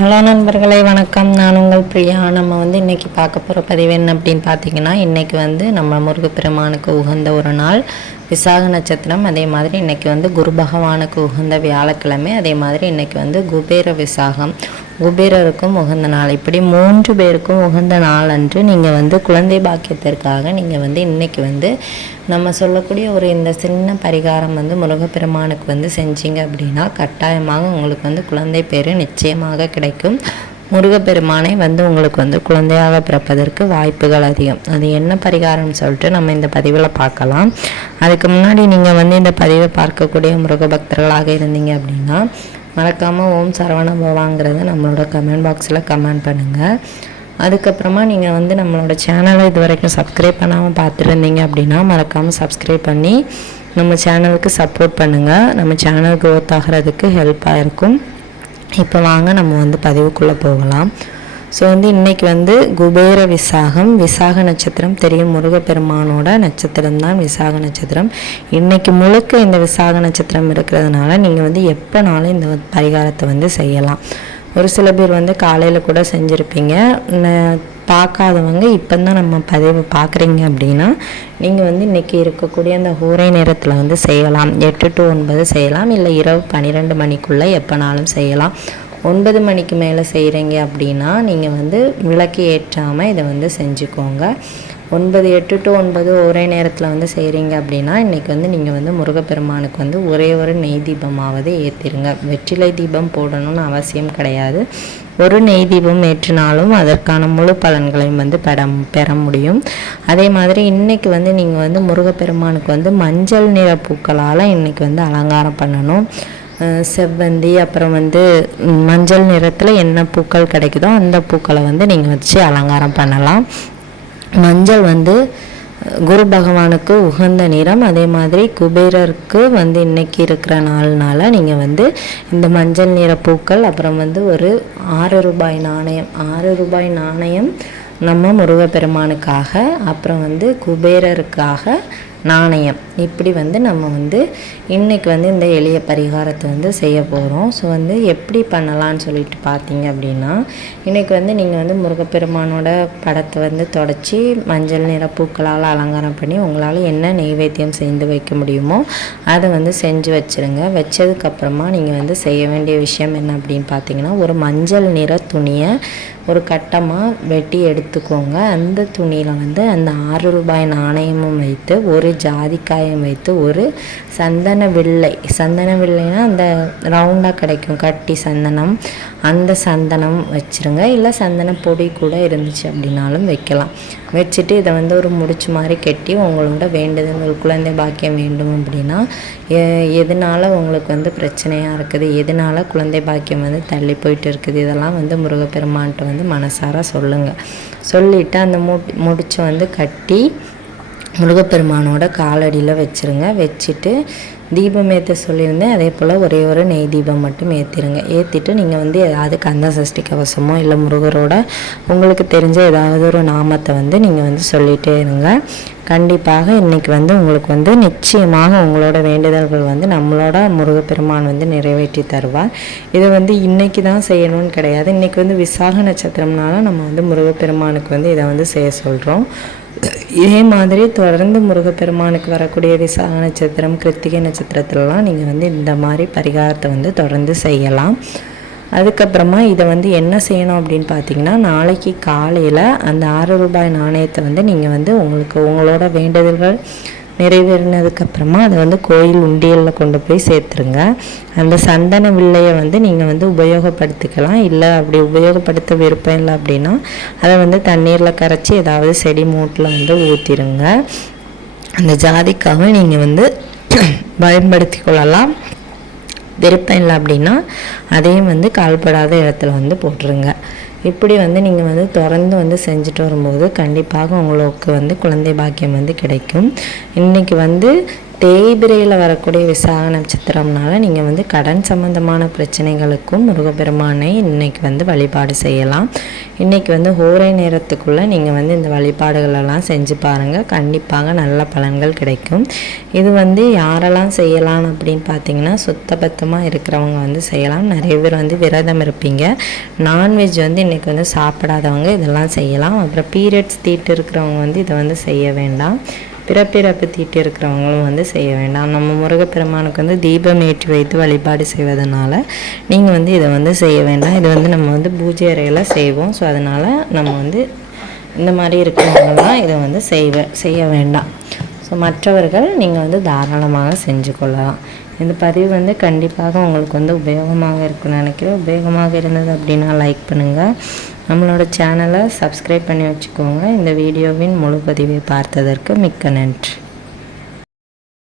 Hello நண்பர்களே வணக்கம். நான் உங்கள் பிரியா. நம்ம வந்து இன்றைக்கி பார்க்க போகிற பதிவு என்ன அப்படின்னு பார்த்தீங்கன்னா இன்றைக்கி வந்து நம்ம முருகப்பெருமானுக்கு உகந்த ஒரு நாள் விசாக நட்சத்திரம். அதே மாதிரி இன்றைக்கி வந்து குரு பகவானுக்கு உகந்த வியாழக்கிழமை. அதே மாதிரி இன்றைக்கி வந்து குபேர விசாகம். குபேரருக்கும் உகந்த நாள். இப்படி மூன்று பேருக்கும் உகந்த நாள் அன்று நீங்கள் வந்து குழந்தை பாக்கியத்திற்காக நீங்கள் வந்து இன்றைக்கி வந்து நம்ம சொல்லக்கூடிய ஒரு இந்த சின்ன பரிகாரம் வந்து முருகப்பெருமானுக்கு வந்து செஞ்சீங்க அப்படின்னா கட்டாயமாக உங்களுக்கு வந்து குழந்தை பேர் நிச்சயமாக கிடைக்கும். முருகப்பெருமானை வந்து உங்களுக்கு வந்து குழந்தையாக பிறப்பதற்கு வாய்ப்புகள் அதிகம். அது என்ன பரிகாரம்னு சொல்லிட்டு நம்ம இந்த பதிவில் பார்க்கலாம். அதுக்கு முன்னாடி நீங்கள் வந்து இந்த பதிவை பார்க்கக்கூடிய முருக பக்தர்களாக இருந்தீங்க அப்படின்னா மறக்காமல் ஓம் சரவண பவாங்கிறத நம்மளோட கமெண்ட் பாக்ஸில் கமெண்ட் பண்ணுங்கள் அதுக்கப்புறமா நீங்கள் வந்து நம்மளோட சேனலை இது வரைக்கும் சப்ஸ்கிரைப் பண்ணாமல் பார்த்துருந்தீங்க அப்படின்னா மறக்காமல் சப்ஸ்கிரைப் பண்ணி நம்ம சேனலுக்கு சப்போர்ட் பண்ணுங்கள் நம்ம சேனல் க்ரோத் ஆகிறதுக்கு ஹெல்ப்பாக இருக்கும். இப்போ வாங்க நம்ம வந்து பதிவுக்குள்ளே போகலாம். ஸோ வந்து இன்றைக்கி வந்து குபேர விசாகம் விசாக நட்சத்திரம் தெரியும் முருகப்பெருமானோட நட்சத்திரம் தான் விசாக நட்சத்திரம். இன்றைக்கி முழுக்க இந்த விசாக நட்சத்திரம் இருக்கிறதுனால நீங்கள் வந்து எப்போனாலும் இந்த பரிகாரத்தை வந்து செய்யலாம். ஒரு சில பேர் வந்து காலையில் கூட செஞ்சுருப்பீங்க. பார்க்காதவங்க இப்போ தான் நம்ம பதிவு பார்க்குறீங்க அப்படின்னா நீங்கள் வந்து இன்றைக்கி இருக்கக்கூடிய அந்த ஹோரை நேரத்தில் வந்து செய்யலாம். எட்டு டு ஒன்பது செய்யலாம். இல்லை இரவு பன்னிரெண்டு மணிக்குள்ளே எப்போனாலும் செய்யலாம். ஒன்பது மணிக்கு மேலே செய்கிறீங்க அப்படின்னா நீங்கள் வந்து விளக்கு ஏற்றாமல் இதை வந்து செஞ்சுக்கோங்க. ஒன்பது எட்டு டு ஒன்பது ஒரே நேரத்தில் வந்து செய்கிறீங்க அப்படின்னா இன்றைக்கி வந்து நீங்கள் வந்து முருகப்பெருமானுக்கு வந்து ஒரே ஒரு நெய் தீபமாவது ஏற்றிருங்க வெற்றிலை தீபம் போடணும்னு அவசியம் கிடையாது. ஒரு நெய் தீபம் ஏற்றினாலும் அதற்கான முழு பலன்களையும் வந்து பெற பெற முடியும். அதே மாதிரி இன்றைக்கி வந்து நீங்கள் வந்து முருகப்பெருமானுக்கு வந்து மஞ்சள் நிற பூக்களால் இன்றைக்கி வந்து அலங்காரம் பண்ணணும். செவ்வந்தி அப்புறம் வந்து மஞ்சள் நிறத்தில் என்ன பூக்கள் கிடைக்குதோ அந்த பூக்களை வந்து நீங்கள் வச்சு அலங்காரம் பண்ணலாம். மஞ்சள் வந்து குரு பகவானுக்கு உகந்த நிறம். அதே மாதிரி குபேரருக்கு வந்து இன்னைக்கு இருக்கிற நாள்னால நீங்கள் வந்து இந்த மஞ்சள் நிற பூக்கள் அப்புறம் வந்து ஒரு ஆறு ரூபாய் நாணயம் ஆறு ரூபாய் நாணயம் நம்ம முருகப்பெருமானுக்காக அப்புறம் வந்து குபேரருக்காக நாணயம். இப்படி வந்து நம்ம வந்து இன்றைக்கி வந்து இந்த எளிய பரிகாரத்தை வந்து செய்ய போகிறோம் ஸோ வந்து எப்படி பண்ணலாம்னு சொல்லிட்டு பார்த்தீங்க அப்படின்னா இன்றைக்கி வந்து நீங்கள் வந்து முருகப்பெருமானோட படத்தை வந்து தொடச்சி மஞ்சள் நிற பூக்களால் அலங்காரம் பண்ணி உங்களால் என்ன நெய்வேத்தியம் செய்து வைக்க முடியுமோ அதை வந்து செஞ்சு வச்சுருங்க. வச்சதுக்கப்புறமா நீங்கள் வந்து செய்ய வேண்டிய விஷயம் என்ன அப்படின்னு பார்த்தீங்கன்னா ஒரு மஞ்சள் நிற துணியை ஒரு கட்டமாக வெட்டி எடுத்துக்கோங்க. அந்த துணியில் வந்து அந்த ஆறு ரூபாய் நாணயமும் வைத்து ஒரு ஜாதிக்காயம் வைத்து ஒரு சந்தன வில்லை சந்தன வில்லைனா அந்த ரவுண்டாக கிடைக்கும். கட்டி சந்தனம் அந்த சந்தனம் வச்சுருங்க. இல்லை சந்தன பொடி கூட இருந்துச்சு அப்படின்னாலும் வைக்கலாம். வச்சுட்டு இதை வந்து ஒரு முடிச்சு மாதிரி கட்டி உங்களோட வேண்டுதல் குழந்தை பாக்கியம் வேண்டும் அப்படின்னா எதனால் எதனால உங்களுக்கு வந்து பிரச்சனையாக இருக்குது? எதனால குழந்தை பாக்கியம் வந்து தள்ளி போயிட்டு இருக்குது? இதெல்லாம் வந்து முருகப்பெருமான்கிட்ட வந்து மனசார சொல்லுங்கள் சொல்லிவிட்டு அந்த மு முடிச்சு வந்து கட்டி முருகப்பெருமானோட காலடியில் வச்சுருங்க. வச்சுட்டு தீபம் ஏற்ற சொல்லியிருந்தேன். அதே போல் ஒரே ஒரு நெய் தீபம் மட்டும் ஏற்றிருங்க ஏற்றிட்டு நீங்கள் வந்து ஏதாவது கந்த சஷ்டி கவசமோ இல்லை முருகரோட உங்களுக்கு தெரிஞ்ச ஏதாவது ஒரு நாமத்தை வந்து நீங்கள் வந்து சொல்லிகிட்டே இருங்க. கண்டிப்பாக இன்றைக்கி வந்து உங்களுக்கு வந்து நிச்சயமாக உங்களோட வேண்டுதல்கள் வந்து நம்மளோட முருகப்பெருமான் வந்து நிறைவேற்றி தருவார். இது வந்து இன்றைக்கி தான் செய்யணும்னு கிடையாது. இன்றைக்கி வந்து விசாக நட்சத்திரம்னால நம்ம வந்து முருகப்பெருமானுக்கு வந்து இதை வந்து செய்ய சொல்கிறோம் இதே மாதிரி தொடர்ந்து முருகப்பெருமானுக்கு வரக்கூடிய விசாக நட்சத்திரம் கிருத்திகை நட்சத்திரத்திலலாம் நீங்கள் வந்து இந்த மாதிரி பரிகாரத்தை வந்து தொடர்ந்து செய்யலாம். அதுக்கப்புறமா இதை வந்து என்ன செய்யணும் அப்படின்னு பார்த்தீங்கன்னா நாளைக்கு காலையில் அந்த ஆறு ரூபாய் நாணயத்தை வந்து நீங்கள் வந்து உங்களுக்கு உங்களோட வேண்டுதல்கள் நிறைவேறினதுக்கப்புறமா அதை வந்து கோயில் உண்டியலில் கொண்டு போய் சேர்த்துருங்க. அந்த சந்தன வில்லையை வந்து நீங்கள் வந்து உபயோகப்படுத்திக்கலாம். இல்லை அப்படி உபயோகப்படுத்த விருப்பம் இல்லை அப்படின்னா அதை வந்து தண்ணீரில் கரைச்சி ஏதாவது செடி மூட்டில் வந்து ஊற்றிடுங்க அந்த ஜாதிக்காவை நீங்கள் வந்து பயன்படுத்தி கொள்ளலாம். விருப்பம் இல்லை அப்படின்னா அதையும் வந்து கால்படாத இடத்துல வந்து போட்டுருங்க. இப்படி வந்து நீங்கள் வந்து தொடர்ந்து வந்து செஞ்சுட்டு வரும்போது கண்டிப்பாக உங்களுக்கு வந்து குழந்தை பாக்கியம் வந்து கிடைக்கும். இன்றைக்கி வந்து தேய்பிரையில் வரக்கூடிய விசாக நட்சத்திரம்னால நீங்கள் வந்து கடன் சம்பந்தமான பிரச்சனைகளுக்கும் முருகப்பெருமானை இன்னைக்கு வந்து வழிபாடு செய்யலாம். இன்றைக்கி வந்து ஹோரை நேரத்துக்குள்ளே நீங்கள் வந்து இந்த வழிபாடுகளெல்லாம் செஞ்சு பாருங்கள் கண்டிப்பாக நல்ல பலன்கள் கிடைக்கும். இது வந்து யாரெல்லாம் செய்யலாம் அப்படின்னு பார்த்தீங்கன்னா சுத்தபத்தமாக இருக்கிறவங்க வந்து செய்யலாம். நிறைய பேர் வந்து விரதம் இருப்பீங்க. நான்வெஜ் வந்து இன்றைக்கி வந்து சாப்பிடாதவங்க இதெல்லாம் செய்யலாம். அப்புறம் பீரியட்ஸ் தீட்டு இருக்கிறவங்க வந்து இதை வந்து செய்ய வேண்டாம். பிறப்பிறப்பு தீட்டு இருக்கிறவங்களும் வந்து செய்ய வேண்டாம். நம்ம முருகப்பெருமானுக்கு வந்து தீபம் ஏற்றி வைத்து வழிபாடு செய்வதனால நீங்கள் வந்து இதை வந்து செய்ய வேண்டாம். இது வந்து நம்ம வந்து பூஜை அறையில் செய்வோம். ஸோ அதனால் நம்ம வந்து இந்த மாதிரி இருக்கிறவங்கலாம் இதை வந்து செய்வ செய்ய வேண்டாம். ஸோ மற்றவர்கள் நீங்கள் வந்து தாராளமாக செஞ்சு கொள்ளலாம். இந்த பதிவு வந்து கண்டிப்பாக உங்களுக்கு வந்து உபயோகமாக இருக்குன்னு நினைக்கிறேன். உபயோகமாக இருந்தது அப்படின்னா லைக் பண்ணுங்கள் நம்மளோட சேனலை சப்ஸ்கிரைப் பண்ணி வச்சுக்கோங்க. இந்த வீடியோவின் முழு பதிவை பார்த்ததற்கு மிக்க நன்றி.